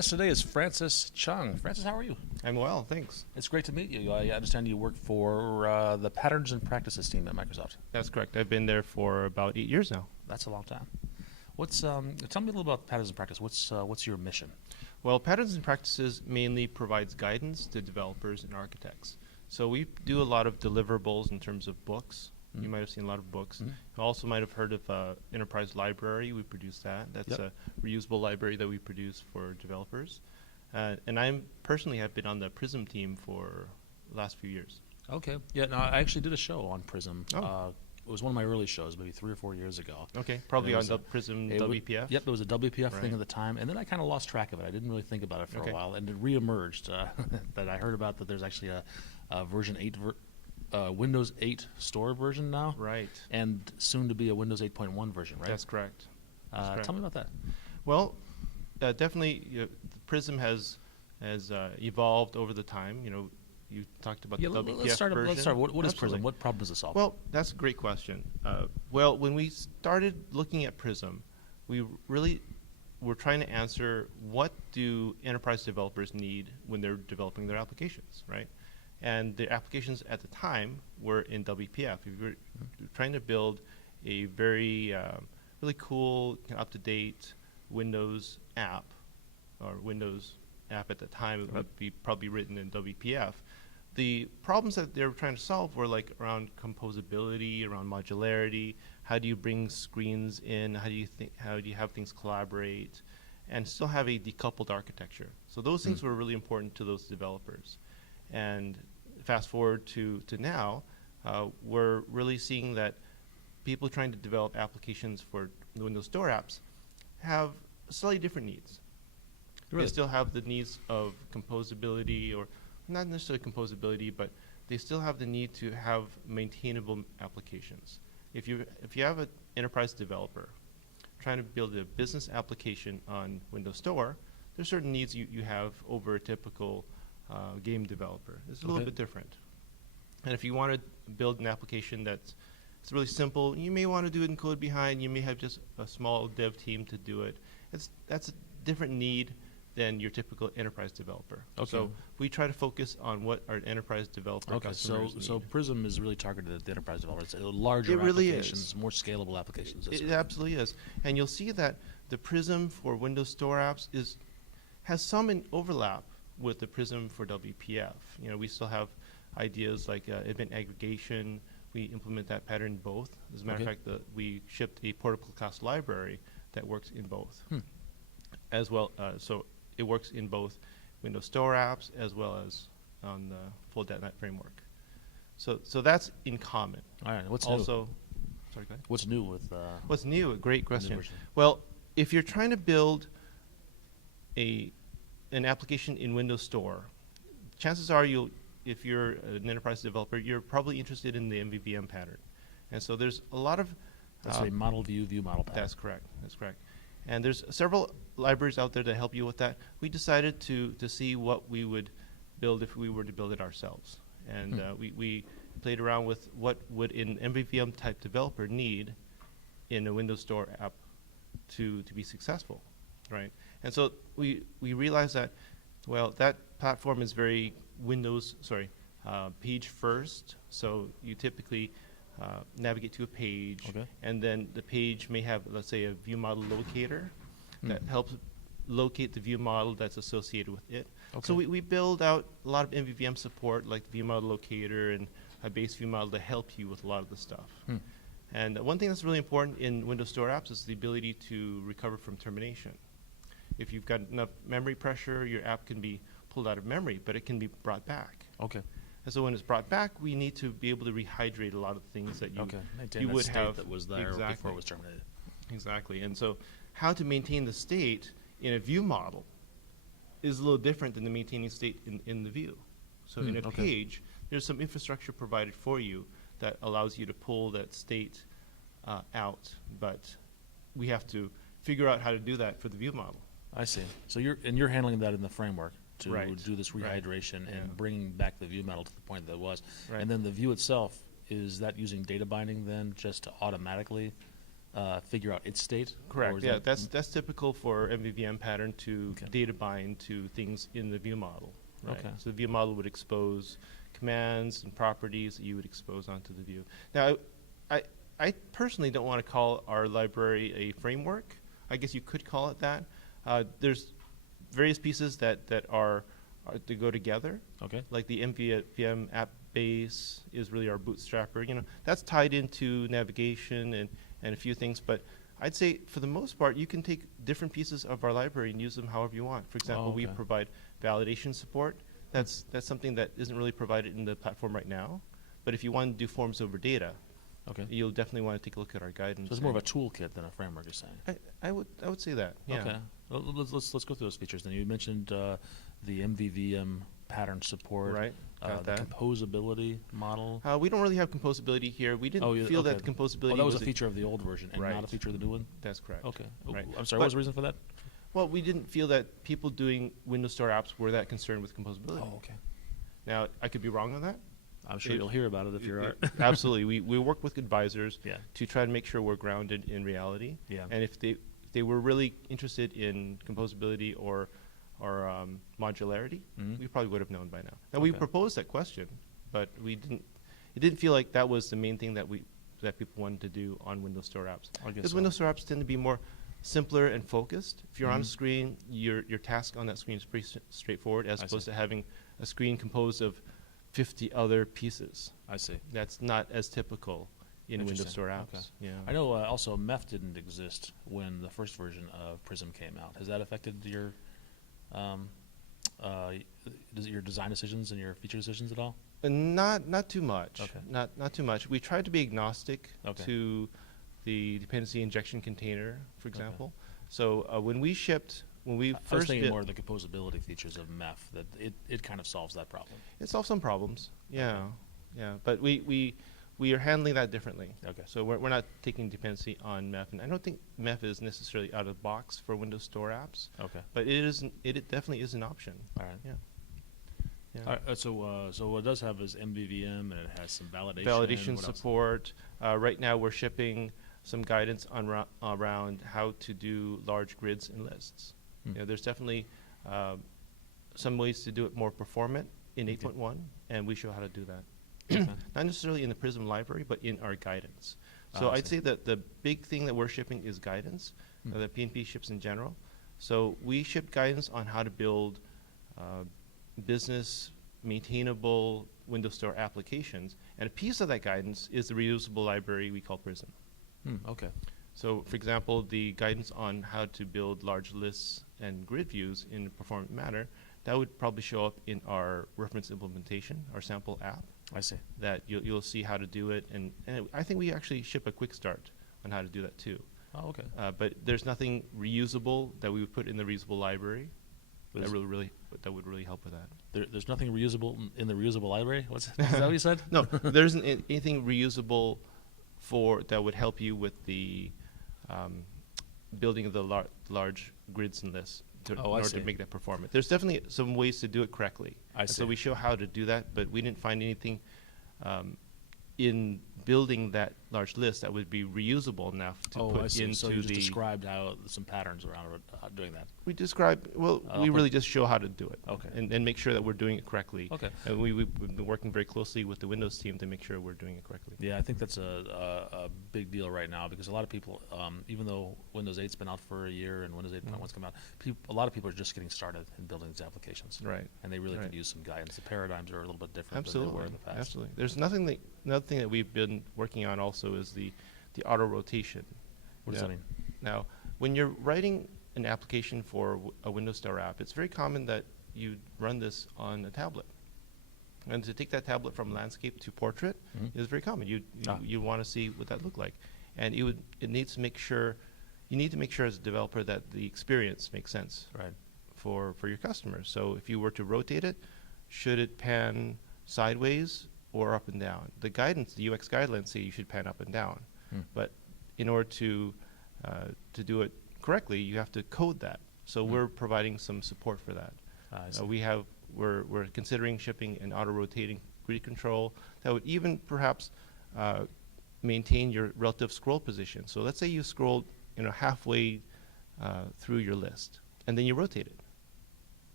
guest today is Francis Cheung. Francis, how are you? I'm well, thanks. It's great to meet you. I understand you work for the Patterns and Practices team at Microsoft. That's correct. I've been there for about 8 years now. That's a long time. What's tell me a little about Patterns and Practice. What's your mission? Well, Patterns and Practices mainly provides guidance to developers and architects. So we do a lot of deliverables in terms of books. You might have seen a lot of books. You also might have heard of Enterprise Library. We produce that. That's a reusable library that we produce for developers. And I personally have been on the Prism team for the last few years. Okay. Yeah, no, I actually did a show on Prism. Oh. It was one of my early shows, maybe 3 or 4 years ago. Okay, probably on the Prism WPF? Yep, it was a WPF thing Right. at the time, and then I kind of lost track of it. I didn't really think about it for a while, and it reemerged that I heard about that there's actually a version 8, Windows 8 store version now. Right. And soon to be a Windows 8.1 version, right? That's correct. Tell me about that. Well, definitely Prism has evolved over the time. You talked about the WPF let's start. version. Let's start. What is Prism? Absolutely. What problem does it solve? Well, that's a great question. Well, when we started looking at Prism, we really were trying to answer what do enterprise developers need when they're developing their applications, right? And the applications at the time were in WPF. If you were trying to build a very really cool, up-to-date Windows app, or Windows app at the time, it would be probably written in WPF. The problems that they were trying to solve were like around composability, around modularity. How do you bring screens in? How do you have things collaborate, and still have a decoupled architecture? So those things were really important to those developers. And fast forward to now, we're really seeing that people trying to develop applications for the Windows Store apps have slightly different needs. Really? They still have the needs of composability, or not necessarily composability, but they still have the need to have maintainable applications. If you have an enterprise developer trying to build a business application on Windows Store, there's certain needs you have over a typical game developer. It's a little bit different. And if you want to build an application it's really simple, you may want to do it in code behind. You may have just a small dev team to do it. That's a different need than your typical enterprise developer. Okay. So we try to focus on what our enterprise developer customers need. So Prism is really targeted at the enterprise developers. Larger It really applications, is. more scalable applications. It absolutely is. And you'll see that the Prism for Windows Store apps has some overlap with the Prism for WPF. We still have ideas like event aggregation. We implement that pattern in both. As a matter of fact, we shipped a portable class library that works in both. As well, so it works in both Windows Store apps as well as on the full .NET framework. So that's in common. All right. What's also, new? Sorry, go ahead. What's new with? What's new? A great question. version? Well, if you're trying to build an application in Windows Store, chances are if you're an enterprise developer, you're probably interested in the MVVM pattern. And so there's a lot of That's a model view model pattern. That's correct. That's correct. And there's several libraries out there that help you with that. We decided to see what we would build if we were to build it ourselves. And we played around with what would an MVVM type developer need in a Windows Store app to be successful, right? And so we realized that, well, that platform is very page first. So you typically navigate to a page, and then the page may have, let's say, a view model locator that helps locate the view model that's associated with it. So we build out a lot of MVVM support, like the view model locator and a base view model to help you with a lot of the stuff. And one thing that's really important in Windows Store apps is the ability to recover from termination. If you've got enough memory pressure, your app can be pulled out of memory, but it can be brought back. Okay. And so when it's brought back, we need to be able to rehydrate a lot of the things that you would have that was there before it was terminated. Exactly. And so how to maintain the state in a view model is a little different than the maintaining state in the view. So in a page, there's some infrastructure provided for you that allows you to pull that state out, but we have to figure out how to do that for the view model. I see. So you're handling that in the framework to do this Right. rehydration and bringing back the view model to the point that it was. Right. And then the view itself, is that using data binding then just to automatically figure out its state? Or Correct. is Yeah, that- that's typical for MVVM pattern to Okay. data bind to things in the view model. Right? Okay. So the view model would expose commands and properties that you would expose onto the view. Now, I personally don't want to call our library a framework. I guess you could call it that. There's various pieces that are to go together. Okay. Like the MVVM app base is really our bootstrapper. You know, that's tied into navigation and a few things. But I'd say for the most part, you can take different pieces of our library and use them however you want. For example, we okay. provide validation support. That's something that isn't really provided in the platform right now. But if you want to do forms over data, Okay. you'll definitely want to take a look at our guidance. So it's more of a toolkit than a framework, you're saying? I would say that. Yeah. Okay. Well, let's go through those features then. You mentioned the MVVM pattern support. Right. Got the that. composability model. We don't really have composability here. We didn't feel that the composability that was a a- feature of the old version and not a Right. feature of the new one? That's correct. Okay. Oh, Right. I'm sorry, But- what was the reason for that? Well, we didn't feel that people doing Windows Store apps were that concerned with composability. Oh, okay. Now, I could be wrong on that. I'm sure It- you'll hear about it if you're... Absolutely. We work with advisors Yeah. to try to make sure we're grounded in reality. Yeah. And if they were really interested in composability or modularity, Mhm. we probably would have known by now. Now, we Okay. proposed that question, but we didn't. It didn't feel like that was the main thing that people wanted to do on Windows Store apps. I guess Because so. Windows Store apps tend to be more simpler and focused. If you're on a Mhm. screen, your task on that screen is pretty straightforward, as I opposed see. to having a screen composed of 50 other pieces. I see. That's not as typical in Windows Interesting. Store apps. Okay. Yeah. I know also MEF didn't exist when the first version of Prism came out. Has that affected your your design decisions and your feature decisions at all? Not too much. Okay. Not too much. We tried to be agnostic Okay. to the dependency injection container, for Okay. example. So when we I was first thinking did, more of the composability features of MEF, that it kind of solves that problem. it solved some problems. Yeah, yeah. But we are handling that differently. Okay. So we're not taking dependency on MEF, and I don't think MEF is necessarily out of the box for Windows Store apps. Okay. But it definitely is an option. All right. Yeah. Yeah. All right, so what it does have is MVVM, and it has some validation. Validation What else? support. Right now, we're shipping some guidance around how to do large grids and lists. Hmm. You know, there's definitely some ways to do it more performant in Okay. 8.1, and we show how to do that. Okay. Not necessarily in the Prism library, but in our guidance. So Ah, I I'd see. say that the big thing that we're shipping is guidance, Hmm. that PNP ships in general. So we ship guidance on how to build business maintainable Windows Store applications, and a piece of that guidance is the reusable library we call Prism. Okay. So, for example, the guidance on how to build large lists and grid views in a performant manner, that would probably show up in our reference implementation, our sample app, I see. that you'll see how to do it. And I think we actually ship a quick start on how to do that too. Oh, okay. But there's nothing reusable that we would put in the reusable library that would really help with that. There's nothing reusable in the reusable library? Is that what you said? No, there isn't anything reusable that would help you with the building of the large grids and lists in Oh, I order see. to make that performant. There's definitely some ways to do it correctly. I And see. so we show how to do that, but we didn't find anything in building that large list that would be reusable enough to put I see. into So you just the. described how some patterns around doing that. We describe, well, we but- really just show how to do it. Okay. And make sure that we're doing it correctly. Okay. And we've been working very closely with the Windows team to make sure we're doing it correctly. Yeah, I think that's a big deal right now because a lot of people, even though Windows 8's been out for a year and Windows 8.1's come out, a lot of people are just getting started in building these applications. Right. And they really Right. could use some guidance. The paradigms are a little bit different than they Absolutely. were in the past. Absolutely. There's another thing that we've been working on also is the auto-rotation. What does that mean? Now, when you're writing an application for a Windows Store app, it's very common that you run this on a tablet. And to take that tablet from landscape to portrait Mhm. is very common. You want to see what that looked like. And you need to make sure as a developer that the experience makes sense Right. for your customers. So if you were to rotate it, should it pan sideways or up and down? The guidance, the UX guidelines say you should pan up and down. Hmm. But in order to do it correctly, you have to code that. So Hmm. we're providing some support for that. I see. We're considering shipping an auto-rotating grid control that would even perhaps maintain your relative scroll position. So let's say you scrolled halfway through your list, and then you rotate it.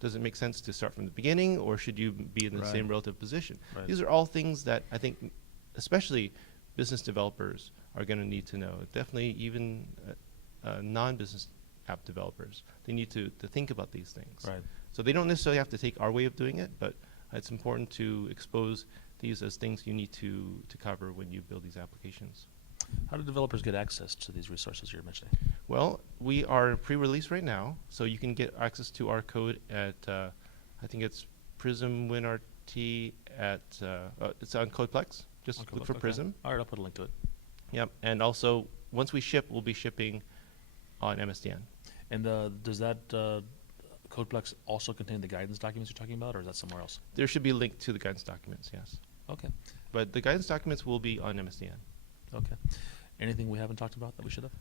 Does it make sense to start from the beginning, or should you be in the same relative position? Right. These are all things that I think, especially business developers, are going to need to know. Definitely even non-business app developers. They need to think about these things. Right. So they don't necessarily have to take our way of doing it, but it's important to expose these as things you need to cover when you build these applications. How do developers get access to these resources you're mentioning? Well, we are pre-release right now, so you can get access to our code at, I think it's Prism WinRT at, it's on Codeplex. Just look for Prism. All right, I'll put a link to it. Yep, and also, once we ship, we'll be shipping on MSDN. And does that Codeplex also contain the guidance documents you're talking about, or is that somewhere else? There should be a link to the guidance documents, yes. Okay. But the guidance documents will be on MSDN. Okay. Anything we haven't talked about that we should have?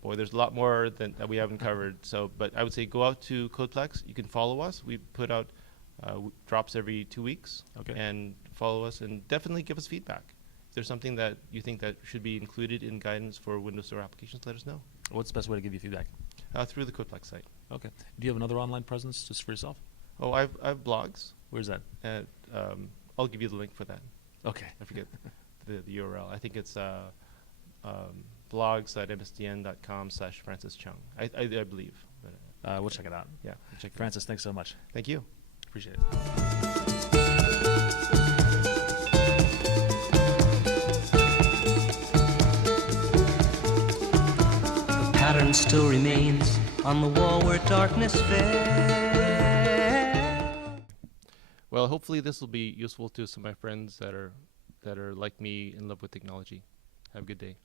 Boy, there's a lot more that we haven't covered. So, but I would say go out to Codeplex. You can follow us. We put out drops every 2 weeks. Okay. And follow us, and definitely give us feedback. If there's something that you think that should be included in guidance for Windows Store applications, let us know. What's the best way to give you feedback? Through the Codeplex site. Okay. Do you have another online presence just for yourself? Oh, I have blogs. Where's that? I'll give you the link for that. Okay. I forget the URL. I think it's blogs.msdn.com/Francis Cheung. I believe. But, We'll check it out. yeah, check it out. Francis, thanks so much. Thank you. Appreciate it. Pattern still remains on the wall where darkness fell. Well, hopefully this will be useful to some of my friends that are like me, in love with technology. Have a good day.